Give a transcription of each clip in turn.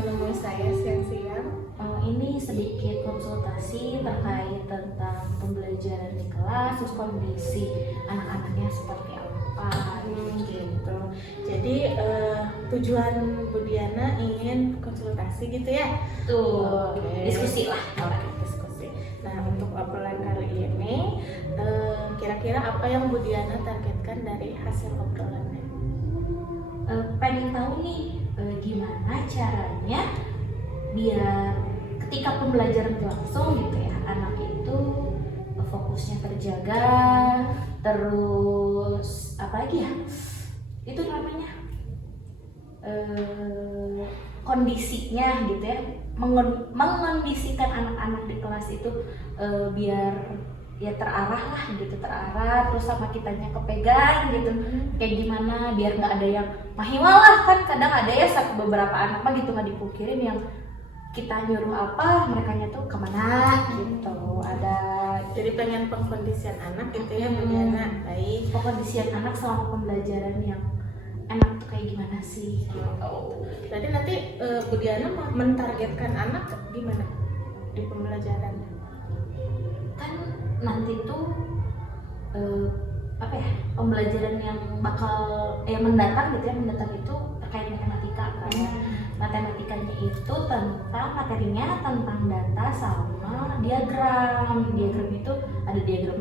menemui saya siang-siang? Ini sedikit konsultasi terkait tentang pembelajaran di kelas, terus kondisi anak-anaknya seperti apa Gitu. Jadi tujuan Bu Diana ingin konsultasi gitu ya? tuh. Oke. Diskusi lah. Diskusi. Nah, untuk obrolan kali ini kira-kira apa yang Bu Diana targetkan dari hasil obrolannya? Pengen tahu nih gimana caranya biar ketika pembelajaran berlangsung gitu ya, anak itu fokusnya terjaga, terus apa lagi ya, itu namanya kondisinya gitu ya, mengondisikan anak-anak di kelas itu biar ya terarah lah gitu, terarah, terus sama kitanya kepegang gitu, kayak gimana biar nggak ada yang mahiwal lah. Kan kadang ada ya beberapa anak mah gitu, nggak dipungkirin, yang kita nyuruh apa mereka tuh kemana gitu. Ada, Jadi pengen pengkondisian anak gitu ya Bu Diana. Baik. pengkondisian anak selama pembelajaran yang enak tuh kayak gimana sih gitu. Berarti nanti Bu Diana mentargetkan anak gimana di pembelajaran? Kan nanti tuh apa ya, pembelajaran yang bakal mendatang gitu ya, mendatang itu terkait matematika kan. Matematikanya itu tentang materinya tentang data sama diagram. Diagram itu ada diagram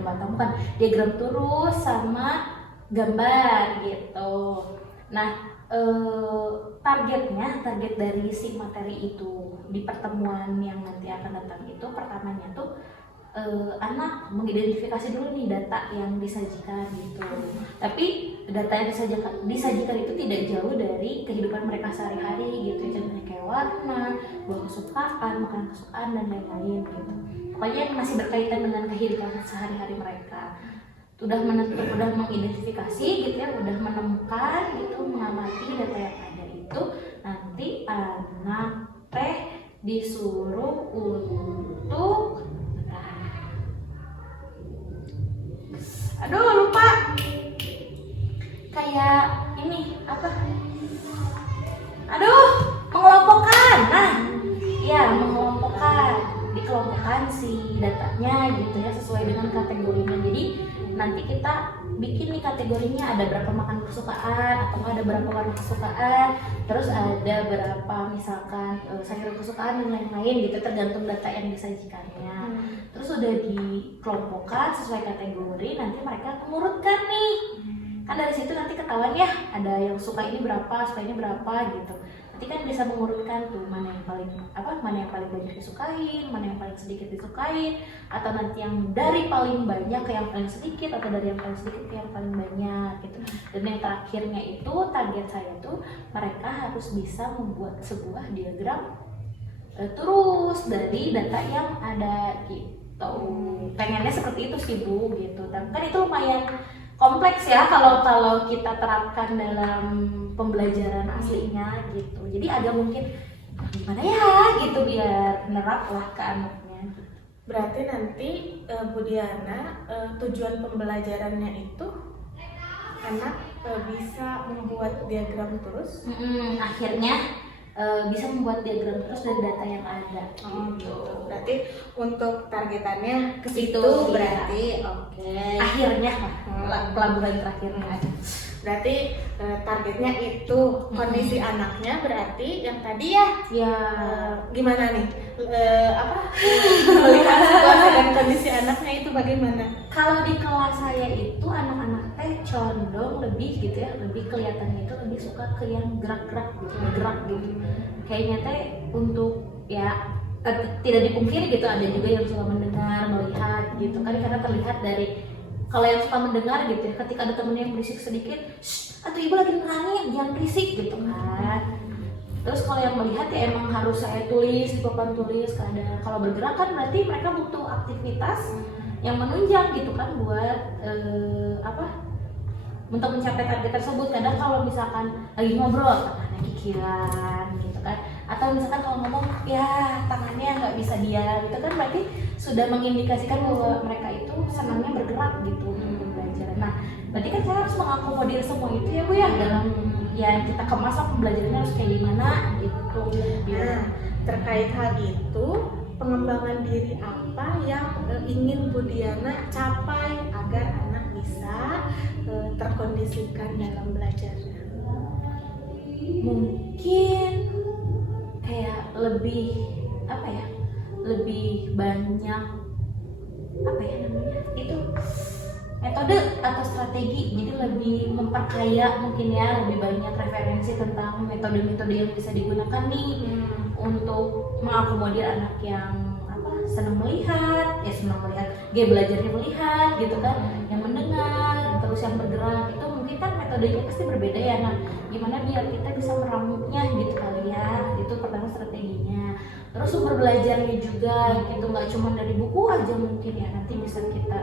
bata bukan, diagram turus sama gambar gitu. Nah, target dari si materi itu di pertemuan yang nanti akan datang itu, pertamanya tuh anak mengidentifikasi dulu nih data yang disajikan gitu. Tapi data yang disajikan itu tidak jauh dari kehidupan mereka sehari-hari gitu. Contohnya kayak warna, buah kesukaan, makanan kesukaan, dan lain-lain gitu. Pokoknya yang masih berkaitan dengan kehidupan sehari-hari mereka. Udah mengidentifikasi gitu ya, udah menemukan gitu, mengamati data yang ada itu, nanti anak disuruh untuk lupa, kayak ini apa, mengelompokkan. Nah ya, dikelompokkan si datanya gitu ya, sesuai dengan kategorinya. Jadi nanti kita bikin nih kategorinya, ada berapa makan kesukaan, atau ada berapa warna kesukaan, terus ada berapa misalkan sayur kesukaan dan lain-lain gitu, tergantung data yang disajikannya. Terus udah dikelompokkan sesuai kategori, nanti mereka mengurutkan nih. Kan dari situ nanti ketahuan ya, ada yang suka ini berapa, suka ini berapa gitu. Nanti kan bisa mengurutkan tuh mana yang paling banyak disukain, mana yang paling sedikit disukain, atau nanti yang dari paling banyak ke yang paling sedikit, atau dari yang paling sedikit ke yang paling banyak gitu. Dan yang terakhirnya itu, target saya tuh mereka harus bisa membuat sebuah diagram terus dari data yang ada gitu. Pengennya seperti itu sih Bu gitu. Dan kan itu lumayan kompleks ya kalau kita terapkan dalam pembelajaran aslinya gitu. Jadi agak mungkin gimana ya gitu biar nerap lah ke anaknya. Berarti nanti Bu Diana tujuan pembelajarannya itu anak bisa membuat diagram terus. Akhirnya bisa membuat diagram terus dari data yang ada. Gitu. Berarti untuk targetannya ke situ Itu, berarti iya. oke. Akhirnya pelabuhan terakhirnya. Berarti targetnya itu kondisi anaknya, berarti yang tadi ya. Ya. Gimana nih? Melihat situasi dan kondisi anaknya itu bagaimana? Kalau di kelas saya itu anak-anak condong lebih gitu ya, lebih kelihatannya itu lebih suka ke yang gerak-gerak gitu, bergerak gitu. Kayaknya untuk ya tidak dipungkiri gitu, ada juga yang suka mendengar, melihat gitu kan, karena terlihat dari kalau yang suka mendengar gitu ya, ketika ada temennya yang berisik sedikit, atau ibu lagi nerangin jangan berisik gitu kan. Terus kalau yang melihat ya emang harus saya tulis di papan tulis. Kalau bergerak kan berarti mereka butuh aktivitas yang menunjang gitu kan, buat untuk mencapai target tersebut. Kadang kalau misalkan lagi ngobrol tangannya kikiran gitu kan, atau misalkan kalau ngomong ya tangannya nggak bisa diam gitu kan, berarti sudah mengindikasikan bahwa mereka itu senangnya bergerak gitu untuk belajar. Nah berarti kan saya harus mengakomodir semua itu ya Bu ya dalam ya kita kemas lah pembelajarannya harus kayak gimana gitu. Nah, terkait hal itu, pengembangan diri apa yang ingin Bu Diana capai agar anak bisa terkondisikan dalam belajarnya? Mungkin kayak lebih apa ya, lebih banyak apa ya namanya itu metode atau strategi, jadi lebih memperkaya mungkin ya, lebih banyak referensi tentang metode-metode yang bisa digunakan nih untuk mengakomodir anak yang apa, senang melihat, dia belajarnya melihat gitu kan, yang mendengar, terus yang bergerak, itu mungkin kan metodenya pasti berbeda ya. Nah, gimana biar kita bisa meramunya gitu kali ya, itu pertama strateginya. Terus sumber belajarnya juga gitu, nggak cuma dari buku aja mungkin ya, nanti bisa kita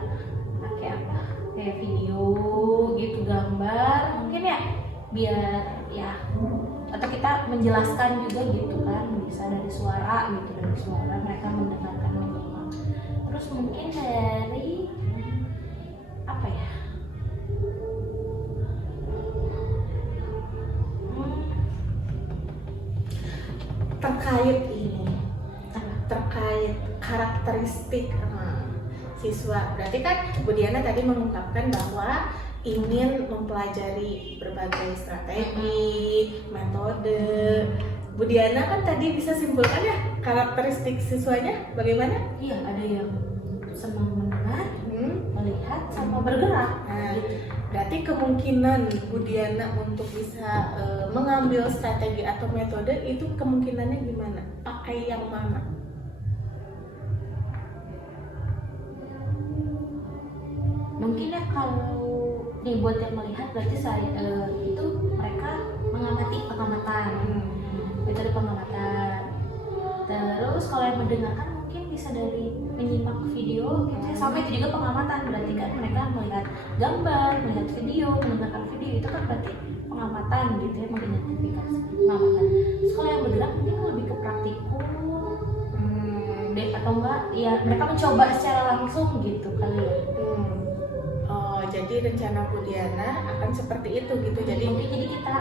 pakai apa, kayak video gitu, gambar mungkin ya, biar ya, atau kita menjelaskan juga gitu kan, bisa dari suara gitu, dari suara mereka mendengarkan menyimak. Terus mungkin dari apa ya, Terkait ini, terkait karakteristik siswa, berarti kan Bu Diana tadi mengungkapkan bahwa ingin mempelajari berbagai strategi, metode. Bu Diana kan tadi bisa simpulkan ya karakteristik siswanya bagaimana? iya, ada yang senang mendengar, melihat, sama bergerak. Nah, berarti kemungkinan Bu Diana untuk bisa mengambil strategi atau metode itu kemungkinannya gimana? Pakai yang mana? Mungkin ya kalau nih buat yang melihat berarti saya itu mereka mengamati pengamatan, metode pengamatan. Terus kalau yang mendengarkan mungkin bisa dari menyimak video gitu ya, sama itu juga pengamatan, berarti kan mereka melihat gambar, melihat video, mendengarkan video, itu kan berarti pengamatan gitu ya, mengidentifikasi pengamatan. Terus kalau yang bergerak mungkin lebih ke praktikum deh, atau enggak ya mereka mencoba secara langsung gitu kali ya. Oh, jadi rencana Bu Diana akan seperti itu gitu. Jadi Mungkin jadi kita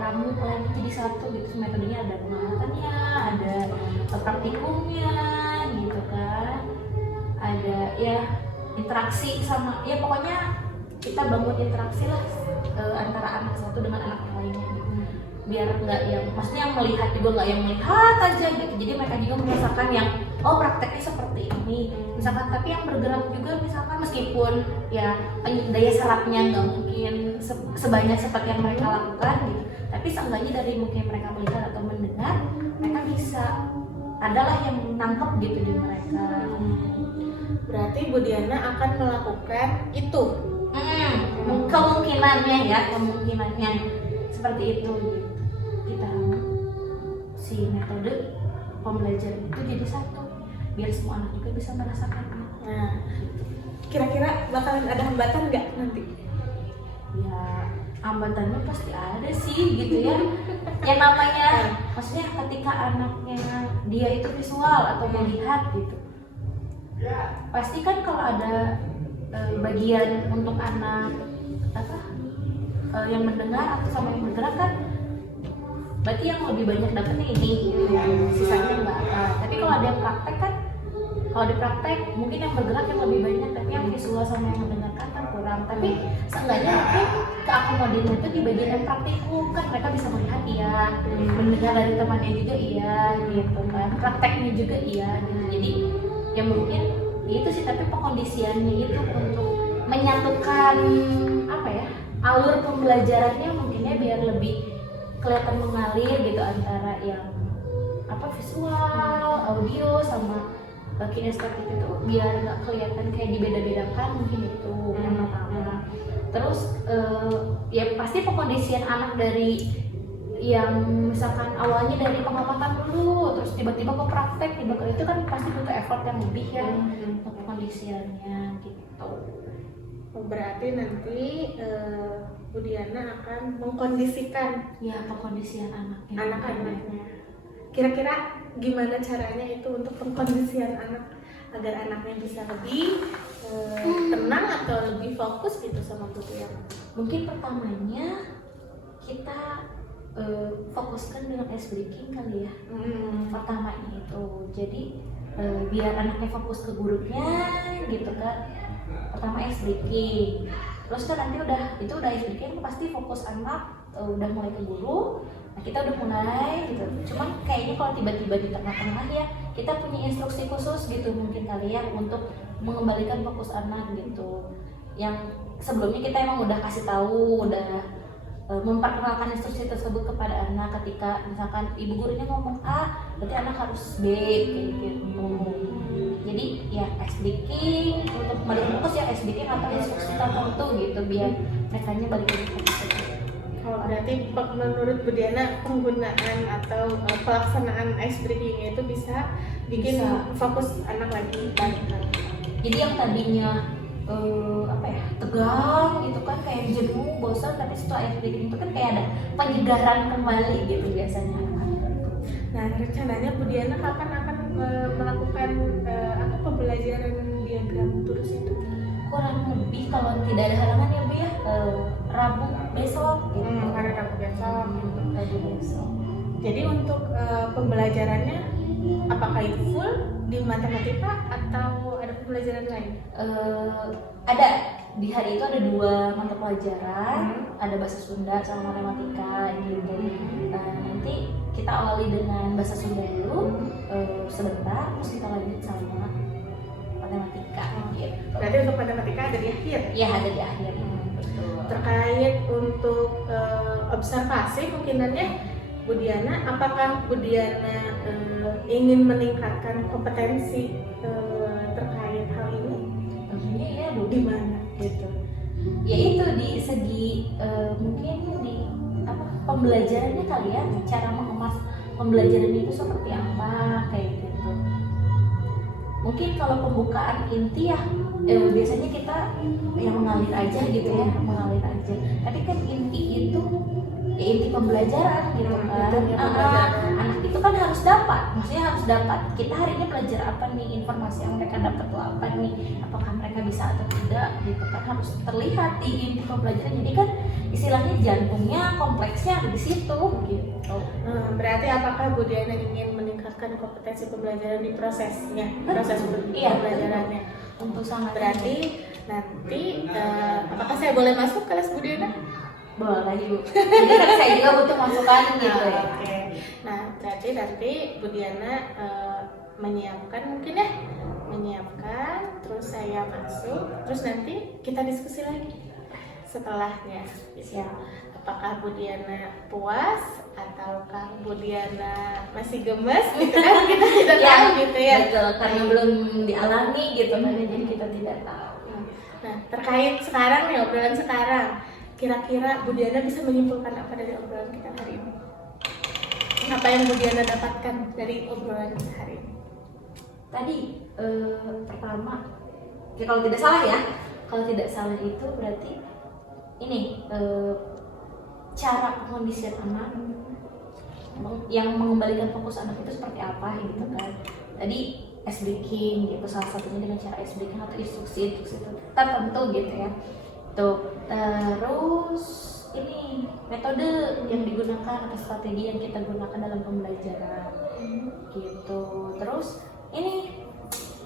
ramu lagi jadi satu gitu, metodenya ada pengamatannya, ada praktikumnya gitu kan, ada ya interaksi sama, ya pokoknya kita bangun interaksi lah antara anak satu dengan anak yang lainnya gitu. Biar nggak yang, maksudnya yang melihat juga nggak yang melihat aja gitu, jadi mereka juga merasakan yang oh prakteknya seperti ini misalkan, tapi yang bergerak juga misalkan, meskipun ya daya sarafnya nggak mungkin sebanyak seperti yang mereka lakukan gitu, tapi seenggaknya dari mungkin mereka melihat atau mendengar, mereka bisa adalah yang menangkap gitu di mereka. berarti Bu Diana akan melakukan itu. Kemungkinannya ya, kemungkinannya seperti itu gitu. Kita si metode pembelajaran itu jadi satu, biar semua anak juga bisa merasakan. Nah, kira-kira bakalan ada hambatan nggak nanti? Ya hambatannya pasti ada sih gitu ya. Yang namanya, maksudnya ketika anaknya dia itu visual atau melihat gitu, pasti kan kalau ada bagian untuk anak apa yang mendengar atau sama yang bergerak kan, berarti yang lebih banyak dapetnya ini gitu, sisanya enggak. Tapi kalau ada yang praktek kan, kalau di praktek mungkin yang bergerak yang lebih banyak, tapi yang visual sama yang mendengarkan kan kurang. Tapi seenggaknya mungkin keakomodirnya itu di bagian yang praktikum kan, mereka bisa melihat iya, mendengar dari temannya juga iya gitu kan, prakteknya juga iya gitu. Jadi ya mungkin itu sih, tapi pengkondisiannya itu untuk menyatukan apa ya, alur pembelajarannya mungkinnya biar lebih kelihatan mengalir gitu antara yang apa visual, audio sama kinestetik itu, biar nggak kelihatan kayak dibeda-bedakan, mungkin itu yang pertama. Terus ya pasti pengkondisian anak dari yang misalkan awalnya dari pengamatan dulu, terus tiba-tiba ke praktek, tiba ke itu kan pasti butuh effort yang lebih ya untuk pengkondisiannya gitu. Berarti nanti Bu Diana akan mengkondisikan Ya pengkondisian anaknya. anak-anaknya. Kira-kira gimana caranya itu untuk pengkondisian anak agar anaknya bisa lebih tenang atau lebih fokus gitu sama Bu Diana? Mungkin pertamanya kita fokuskan dengan ice breaking kali ya. Pertamanya itu, jadi biar anaknya fokus ke gurunya gitu kan. Pertama ice breaking, terus kan nanti udah ice breaking pasti fokus anak udah mulai ke guru. Nah kita udah mulai gitu. Cuman kayaknya kalau tiba-tiba di tengah-tengah ya kita punya instruksi khusus gitu mungkin kali ya untuk mengembalikan fokus anak gitu. Yang sebelumnya kita emang udah kasih tahu, udah memperkenalkan instruksi tersebut kepada anak. Ketika misalkan ibu gurunya ngomong A, berarti anak harus B kayak gitu. Jadi ya ice breaking untuk kembali fokus ya ice breaking atau instruksi tertentu gitu biar mereka balik lagi ke situ. Oh, berarti menurut Bu Diana penggunaan atau pelaksanaan ice breaking itu bisa bikin fokus anak lagi balik lagi. Jadi yang tadinya tegang gitu kan, kayak jenuh, bosan, tapi setelah ice breaking itu kan kayak ada penyegaran kembali gitu biasanya. Nah rencananya Bu Diana kapan akan melakukan pembelajaran diagram turus itu? Kurang lebih kalau tidak ada halangan ya Bu ya, Rabu besok gitu. Hari Rabu besok gitu. Rabu besok. Jadi untuk pembelajarannya apakah itu full di matematika atau ada pembelajaran lain? Ada, di hari itu ada 2 mata pelajaran, ada bahasa Sunda sama matematika gitu. Nanti kita awali dengan bahasa Sunda dulu sebentar, terus kita lanjut sama matematika gitu. Berarti untuk matematika ada di akhir? Iya, ada di akhir. Betul. Terkait untuk observasi mungkinannya Bu Diana, apakah Bu Diana ingin meningkatkan kompetensi terkait hal ini? Tentunya ya Bu, Di mana? gitu. Ya itu di segi mungkin di pembelajarannya kali ya, cara mengemas pembelajaran itu seperti apa kayak gitu. Mungkin kalau pembukaan inti ya biasanya kita yang mengalir aja gitu ya, mengalir aja. Tapi kan inti itu ya inti pembelajaran gitu kan. Anak itu kan harus dapat, maksudnya harus dapat. Kita hari ini belajar apa nih, informasi yang mereka dapat tuh apa nih, apakah mereka bisa atau tidak gitu kan, harus terlihat di inti pembelajaran. Jadi kan istilahnya jantungnya, kompleksnya ada di situ gitu. Berarti apakah Bu Diana ingin meningkatkan kompetensi pembelajaran di prosesnya, proses pembelajarannya? Untuk sangat Berarti nanti apakah saya boleh masuk kelas Bu Diana? boleh Bu. Jadi kan saya juga butuh masukan gitu ya. Oke. Nah, berarti nanti Bu Diana menyiapkan mungkin ya, menyiapkan, terus saya masuk, terus nanti kita diskusi lagi setelahnya. Gitu. Apakah Bu Diana puas ataukah Bu Diana masih gemes gitu kan, kita tidak tahu gitu ya. Betul, karena belum dialami gitu kan, jadi kita tidak tahu. Nah, terkait sekarang nih, obrolan sekarang, kira-kira Bu Diana bisa menyimpulkan apa dari obrolan kita hari ini? Apa yang Bu Diana dapatkan dari obrolan kita hari ini? Tadi pertama, ya kalau tidak salah itu berarti ini cara pengondisian anak yang mengembalikan fokus anak itu seperti apa gitu kan. Tadi ice breaking gitu, salah satunya dengan cara ice breaking atau instruksi tertentu gitu ya. Terus ini metode yang digunakan atau strategi yang kita gunakan dalam pembelajaran gitu. Terus ini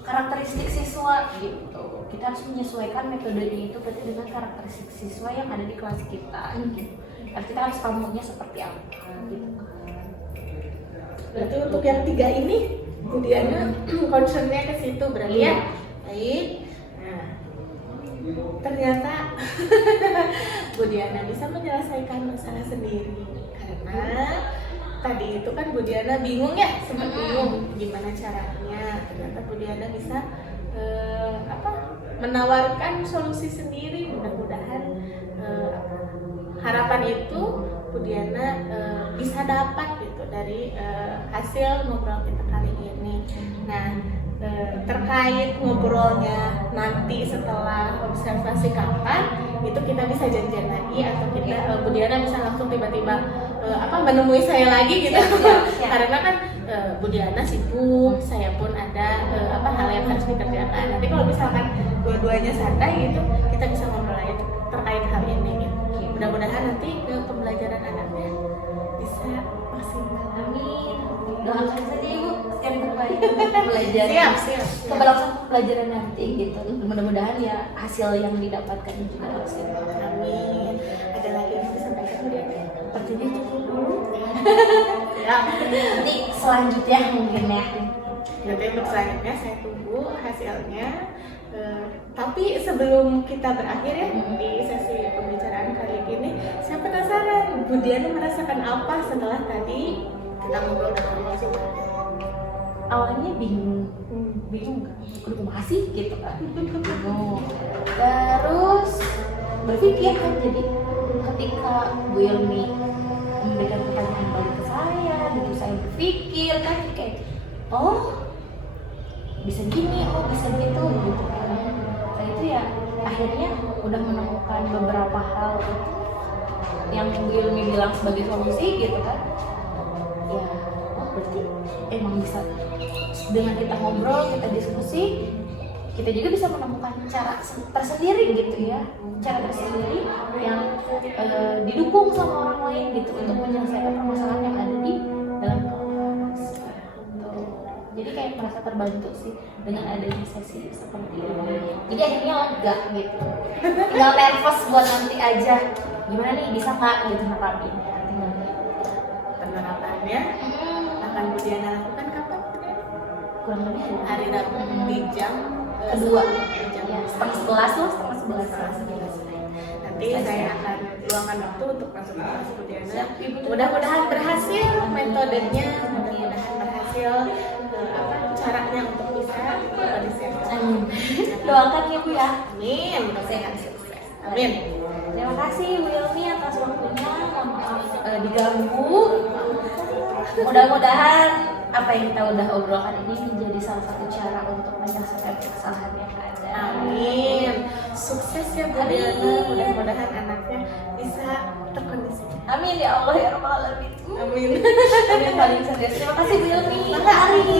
karakteristik siswa gitu, kita harus menyesuaikan metodenya itu berarti dengan karakteristik siswa yang ada di kelas kita gitu. Artinya kita harus tamunya seperti apa gitu kan. Berarti untuk yang 3 ini Bu Diana concernnya ke situ berarti ya. Baik. Nah, ternyata Bu Diana bisa menyelesaikan masalah sendiri karena tadi itu kan Bu Diana bingung ya, sempat bingung gimana caranya. Ternyata Bu Diana bisa menawarkan solusi sendiri. Mudah-mudahan harapan itu Bu Diana bisa dapat gitu dari hasil ngobrol kita kali ini. Nah, terkait ngobrolnya nanti setelah observasi kapan itu kita bisa janjian lagi atau kita Bu Diana bisa langsung tiba-tiba menemui saya lagi gitu. Siap. Karena kan Bu Diana sibuk, saya pun ada hal yang harus dikerjakan. Nanti kalau misalkan dua-duanya santai gitu, kita bisa ngobrol lagi terkait hal ini gitu. mudah-mudahan nanti pembelajaran anaknya bisa maksimal. Amin. Doakan saja ibu yang terbaik untuk pelajaran. Siap. Keberlangsungan pelajaran nanti gitu. Mudah-mudahan ya hasil yang didapatkan juga maksimal. Amin. Ada lagi yang mau disampaikan Bu Diana? Sepertinya cukup dulu. Ya. Nanti selanjutnya mungkin ya. Nanti untuk selanjutnya saya tunggu hasilnya. Tapi sebelum kita berakhir ya di sesi pembicaraan kali ini, saya penasaran Bu Diana merasakan apa setelah tadi kita ngobrol dengan Bu Diana? Awalnya bingung kan? Udah masih gitu kan? Bingung. Terus berpikir kan, jadi ketika Bu Ilmi memberikan pertanyaan balik ke saya, gitu saya berpikir kan kayak, oh bisa gini, oh bisa gitu gitu kan. Nah itu ya akhirnya udah menemukan beberapa hal yang Bu Ilmi bilang sebagai solusi gitu kan. Ya, oh berarti emang bisa dengan kita ngobrol, kita diskusi, kita juga bisa menemukan cara tersendiri gitu ya, cara tersendiri yang didukung sama orang lain gitu untuk menyelesaikan permasalahan yang ada di dalam kelas. Jadi kayak merasa terbantu sih dengan adanya sesi seperti ini. Jadi akhirnya lega gitu. Tinggal nervous buat nanti aja. Gimana nih, bisa nggak gitu nerapin? Penerapannya akan Bu Diana lakukan kapan? Kurang lebih Hari Rabu di jam kedua. jam Ya, setengah 11 loh, setengah 11. Nanti saya akan luangkan waktu untuk masuk ke kelas Bu Diana. Siap, Ibu. Mudah-mudahan berhasil metodenya, mudah-mudahan berhasil caranya untuk bisa kondisikan. Amin. Doakan ya Bu ya. Amin. Mudah-mudahan sukses. Amin. Terima kasih Bu Ilmi atas waktunya. Maaf diganggu. Mudah-mudahan apa yang kita udah obrolkan ini menjadi salah satu cara untuk menyelesaikan kesalahan yang ada. Amin. Sukses ya Bu Diana. Mudah-mudahan anaknya bisa terkondisi. Amin ya Allah ya Rabbal Alamin. Amin. Amin paling serius. Terima kasih Bu Ilmi. Mari.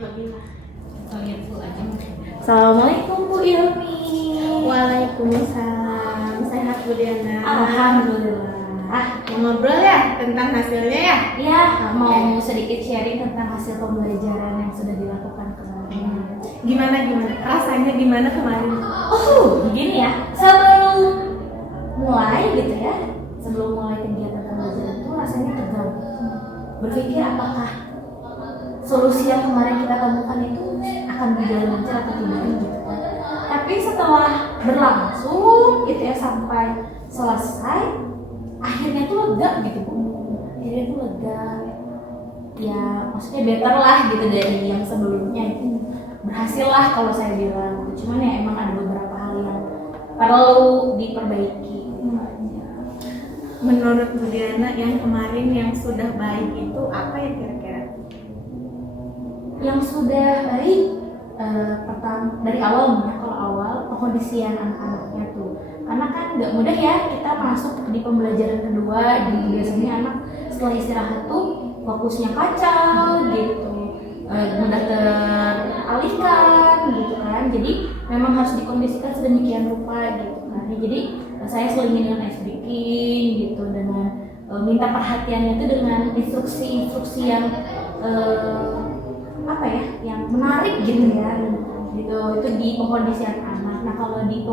Alhamdulillah. Oh iya, Bu aja. Assalamualaikum Bu Ilmi. Waalaikumsalam. Sehat Bu Diana. Alhamdulillah. Mau ngobrol ya tentang hasilnya ya? Ya, mau sedikit sharing tentang hasil pembelajaran yang sudah dilakukan kemarin. Gimana? Rasanya gimana kemarin? Begini ya. Sebelum mulai gitu ya, sebelum mulai kegiatan pembelajaran itu rasanya tegang. Berpikir apakah solusi yang kemarin kita temukan itu akan berjalan lancar atau tidak gitu kan. Tapi setelah berlangsung gitu ya sampai selesai, akhirnya tuh lega gitu Bu. Akhirnya tuh lega. Ya maksudnya better lah gitu dari yang sebelumnya itu. Berhasil lah kalau saya bilang. Cuman ya emang ada beberapa hal yang perlu diperbaiki. Menurut Bu Diana yang kemarin yang sudah baik itu apa ya kira-kira? Yang sudah baik pertama dari awal ya, kalau awal pengkondisian anak-anaknya tuh, karena kan nggak mudah ya kita masuk di pembelajaran kedua gitu. Biasanya anak setelah istirahat tuh fokusnya kacau gitu, mudah teralihkan gitu kan. Jadi memang harus dikondisikan sedemikian rupa gitu kan. Jadi saya selingin dengan ice breaking gitu, dengan minta perhatiannya itu dengan instruksi-instruksi yang apa ya, yang menarik gitu ya, gitu. Itu di pengkondisian anak. Nah kalau di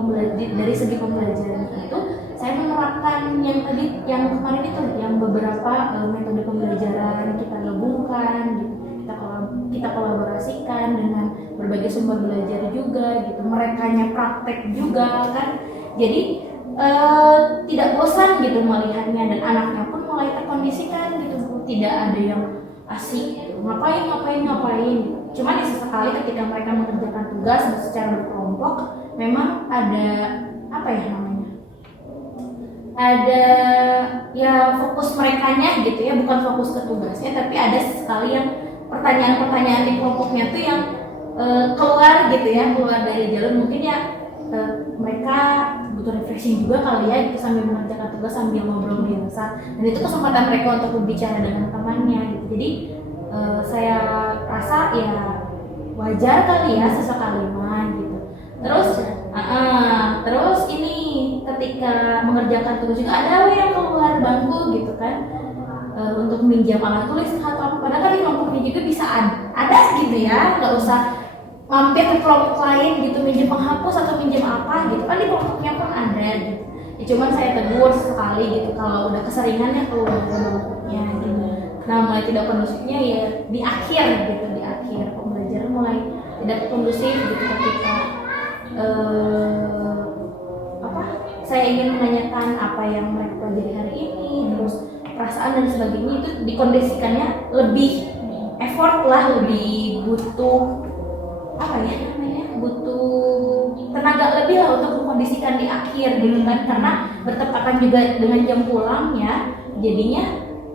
dari segi pembelajaran itu saya menerapkan yang tadi, yang kemarin itu, yang beberapa metode pembelajaran kita gabungkan gitu, kita kolaborasikan dengan berbagai sumber belajar juga gitu, merekanya praktek juga kan. Jadi tidak bosan gitu melihatnya, dan anaknya pun mulai terkondisikan gitu, tidak ada yang asik gitu. ngapain. Cuman sesekali ketika mereka mengerjakan tugas secara berkelompok, memang ada apa ya namanya, ada ya fokus merekanya gitu ya, bukan fokus ke tugasnya, tapi ada sekali yang pertanyaan-pertanyaan di kelompoknya tuh yang keluar gitu ya, keluar dari jalur. Mungkin ya mereka butuh refreshing juga kali ya, itu sambil mengerjakan tugas sambil ngobrol biasa, dan itu kesempatan mereka untuk berbicara dengan temannya gitu. Jadi saya rasa ya wajar kali ya sesekali mah gitu. Terus ini ketika mengerjakan tugas juga ada yang keluar bangku gitu kan, untuk minjam alat tulis atau apa, padahal kan di kelompoknya juga bisa ada gitu ya, nggak usah mampir ke kelompok lain gitu minjem penghapus atau minjem apa gitu, kan di kelompoknya pun ada gitu. Ya cuman saya tegur sekali gitu kalau udah keseringan ya keluar dari kelompoknya gitu. Nah mulai tidak kondusifnya ya di akhir gitu, di akhir pembelajaran mulai tidak kondusif gitu ketika saya ingin menanyakan apa yang mereka pelajari hari ini, terus perasaan dan sebagainya, itu dikondisikannya lebih effort lah, lebih butuh apa ya namanya, butuh tenaga lebih lah untuk mengkondisikan di akhir gitu kan, karena bertepatan juga dengan jam pulangnya, jadinya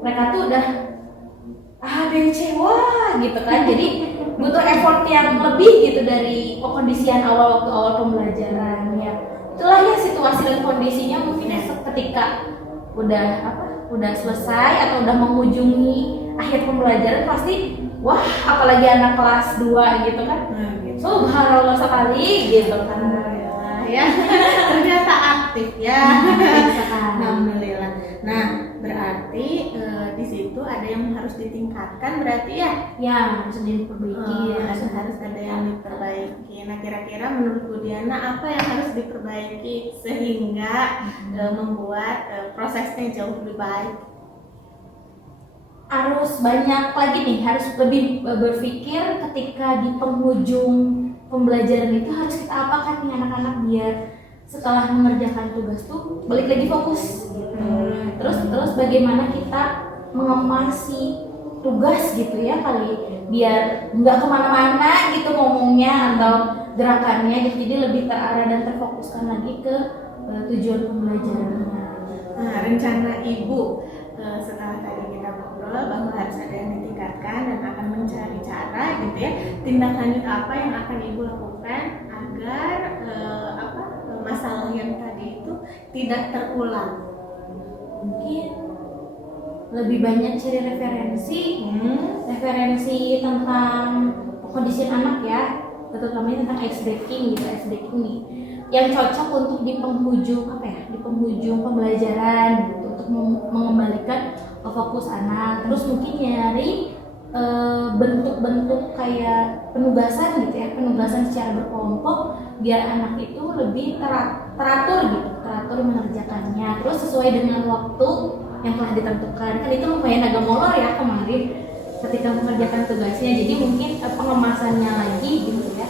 mereka tuh udah wah gitu kan. Jadi butuh effort yang lebih gitu dari pengkondisian awal, waktu awal pembelajaran ya. Itulah ya situasi dan kondisinya mungkin ya ketika udah selesai atau udah mengunjungi akhir pembelajaran, pasti wah, apalagi anak kelas 2 gitu kan. Subhanallah sekali gitu kan. Ya, ternyata aktif ya. Alhamdulillah. Nah, berarti di situ ada yang harus ditingkatkan berarti ya? Ya, harus diperbaiki. Harus ada yang diperbaiki. Nah, kira-kira menurut Bu Diana apa yang harus diperbaiki sehingga membuat prosesnya jauh lebih baik? Harus banyak lagi nih, harus lebih berpikir ketika di penghujung pembelajaran itu harus kita apakan nih anak-anak biar setelah mengerjakan tugas tuh balik lagi fokus gitu. Terus bagaimana kita mengemasi tugas gitu ya kali, biar nggak kemana-mana gitu ngomongnya atau gerakannya gitu, jadi lebih terarah dan terfokuskan lagi ke tujuan pembelajarannya. Nah, rencana Ibu setelah tadi kita ngobrol bahwa harus ada yang ditingkatkan dan akan mencari cara gitu ya, tindak lanjut apa yang akan Ibu lakukan agar masalah yang tadi itu tidak terulang? Mungkin lebih banyak cari referensi tentang kondisi anak ya, terutama tentang ice breaking gitu, ice breaking nih yang cocok untuk di penghujung apa ya, di penghujung pembelajaran gitu, untuk mengembalikan fokus anak. Terus mungkin nyari bentuk-bentuk kayak penugasan gitu ya, penugasan secara berkelompok biar anak itu lebih teratur gitu, teratur mengerjakannya, terus sesuai dengan waktu yang telah ditentukan. Kan itu lumayan agak molor ya kemarin ketika mengerjakan tugasnya. Jadi mungkin pengemasannya lagi gitu ya,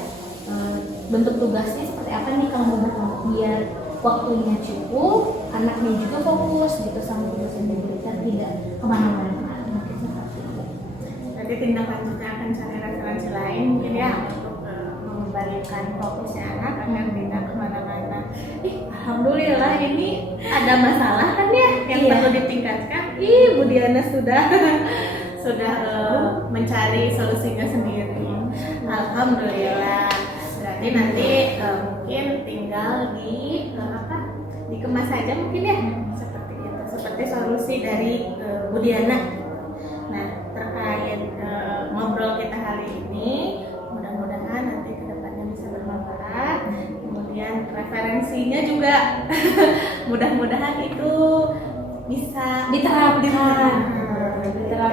bentuk tugasnya seperti apa nih kalau mau berkelompok biar waktunya cukup, anaknya juga fokus gitu sama tugas yang diberikan, tidak kemana-mana. Nanti tindak lanjutnya akan cari referensi lain mungkin ya untuk mengembalikan fokusnya anak agar tidak kemana-mana. Alhamdulillah ini ada masalah kan ya yang perlu ditingkatkan. Bu Diana sudah mencari solusinya sendiri. Alhamdulillah. Berarti nanti mungkin tinggal dikemas saja mungkin ya, seperti itu, seperti solusi dari Bu Diana. Nah, terkait ngobrol kita hari ini, mudah-mudahan nanti kedepannya bisa bermanfaat. Kemudian referensinya juga mudah-mudahan itu bisa diterapkan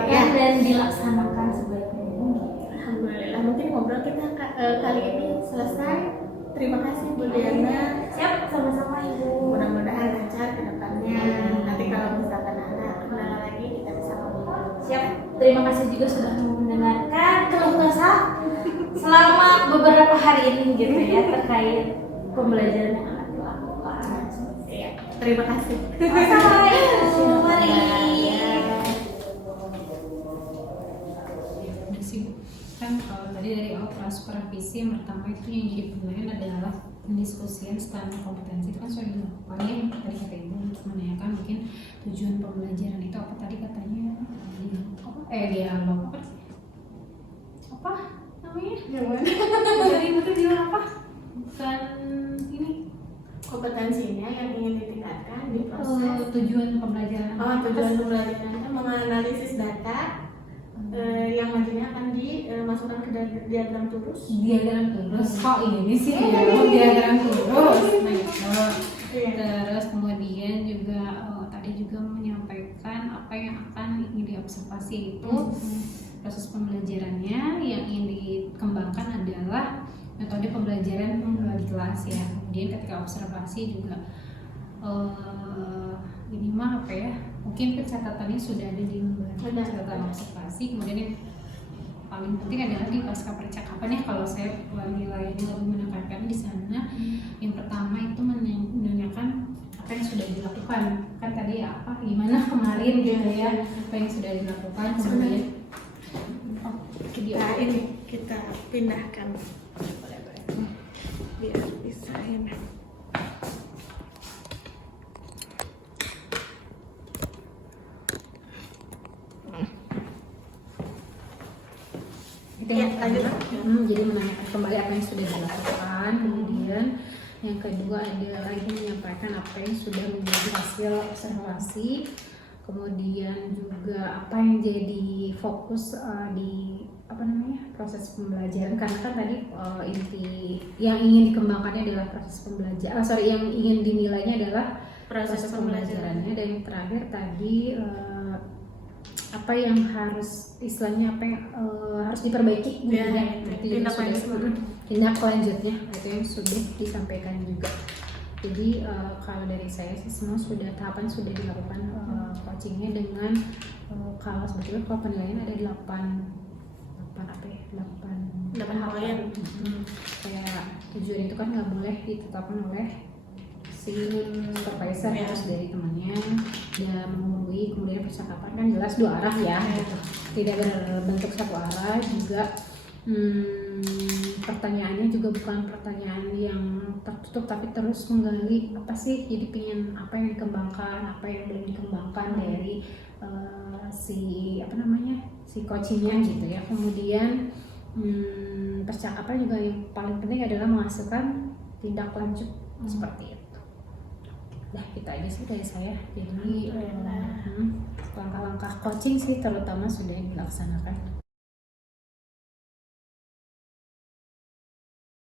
ya, dan dilaksanakan sebaik mungkin. Alhamdulillah, mungkin ngobrol kita kali ini selesai. Terima kasih Bu Diana. Siap, sama-sama Ibu. Mudah-mudahan lancar ke depannya. Nanti kalau misalkan ada kendala lagi kita bisa ngobrol. Siap. Terima kasih juga sudah mendengarkan keluh kesah selama beberapa hari ini gitu ya, terkait pembelajaran yang akan dilakukan. Iya. Terima kasih. Assalamualaikum. Mari. Kan kalau tadi dari awal supervisi yang pertama itu yang jadi penilaian adalah pendiskusian standar kompetensi, itu kan sudah dilakukan ya tadi kata Ibu untuk menanyakan mungkin tujuan pembelajaran itu apa tadi katanya dialog apa namanya jadi itu bilang apa, bukan ini Kompetensinya yang ingin ditingkatkan di proses tujuan pembelajaran. tujuan pembelajaran itu menganalisis data yang nantinya akan dimasukkan ke diagram lurus. Kok ini sih diagram lurus. Nah, Iya. terus kemudian juga tadi juga menyampaikan apa yang akan ingin diobservasi itu proses pembelajarannya. Yang ingin dikembangkan adalah metode pembelajaran di kelas ya. Kemudian ketika observasi juga ini mah apa ya, mungkin pencatatannya sudah ada di lembar catatan observasi. Kemudian yang paling penting adalah di pasca percakapan ya, kalau saya nilainya lebih menekankan di sana. Yang pertama itu menanyakan apa yang sudah dilakukan, kan tadi apa gimana kemarin gitu ya, apa yang sudah dilakukan. Kemudian ini kita pindahkan biar bisa ini. Jadi menanyakan kembali apa yang sudah dilakukan. Kemudian yang kedua ada lagi menyampaikan apa yang sudah menjadi hasil observasi. Kemudian juga apa yang jadi fokus di proses pembelajaran, karena kan tadi inti yang ingin dikembangkannya adalah proses pembelajaran, yang ingin dinilainya adalah proses pembelajarannya. Dan yang terakhir tadi apa yang harus istilahnya apa yang harus diperbaiki tindak lanjutnya itu yang sudah disampaikan juga. Jadi kalau dari saya sih semua tahapan sudah dilakukan coachingnya dengan kalau sebetulnya kalau penilaian ada 8 poin. Kayak tujuan itu kan nggak boleh ditetapkan oleh si supervisor, harus dari temannya dia menggurui. Kemudian percakapan kan jelas 2 arah ya, tidak berbentuk satu arah juga. Pertanyaannya juga bukan pertanyaan yang tertutup tapi terus menggali apa sih, jadi pengen apa yang dikembangkan, apa yang belum dikembangkan dari si coachingnya gitu ya. Kemudian percakapan juga yang paling penting adalah menghasilkan tindak lanjut seperti itu. Nah, kita aja sih dari saya. Jadi langkah-langkah coaching sih terutama sudah dilaksanakan.